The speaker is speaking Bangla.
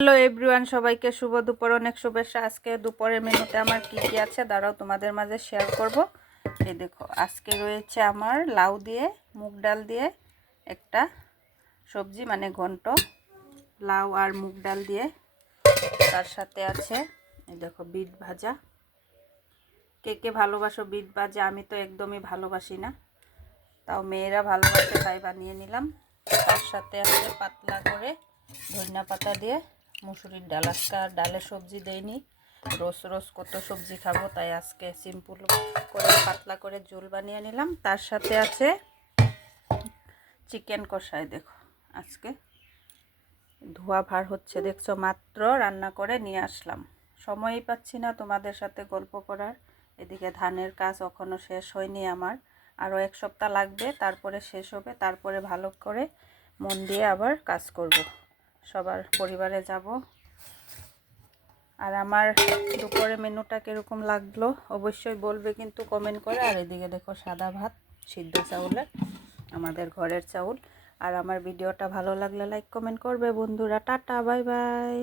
হ্যালো এভরিওয়ান, সবাইকে শুভ দুপুর, অনেক শুভেচ্ছা। আজকে দুপুরের মেনুতে আমার কি কি আছে দাঁড়াও তোমাদের মাঝে শেয়ার করব। এই দেখো, আজকে রয়েছে আমার লাউ দিয়ে মুগ ডাল দিয়ে একটা সবজি, মানে ঘন্ট, লাউ আর মুগ ডাল দিয়ে। তার সাথে আছে এই দেখো বিট ভাজা। কে কে ভালোবাসো বিট ভাজা? আমি তো একদমই ভালোবাসি না, তাও মেয়েরা ভালোবাসে তাই বানিয়ে নিলাম। তার সাথে আছে পাতলা করে ধনিয়া পাতা দিয়ে মুসুরির ডাল। আজকে আর ডালের সবজি দেইনি, রোজ রোজ কত সবজি খাবো, তাই আজকে সিম্পল করে পাতলা করে ঝোল বানিয়ে নিলাম। তার সাথে আছে চিকেন কষাই। দেখো আজকে ধোয়া ভার হচ্ছে, দেখছো, মাত্র রান্না করে নিয়ে আসলাম। সময়ই পাচ্ছি না তোমাদের সাথে গল্প করার। এদিকে ধানের কাজ এখনও শেষ হয়নি আমার, আরও এক সপ্তাহ লাগবে, তারপরে শেষ হবে। তারপরে ভালো করে মন দিয়ে আবার কাজ করব, সবার পরিবারে যাব। আর আমার দুপুরে মেনুটা কীরকম লাগলো অবশ্যই বলবে কিন্তু কমেন্ট করে। আর এদিকে দেখো সাদা ভাত, সিদ্ধ চাউলের, আমাদের ঘরের চাউল। আর আমার ভিডিওটা ভালো লাগলে লাইক কমেন্ট করবে বন্ধুরা। Tata, bye bye.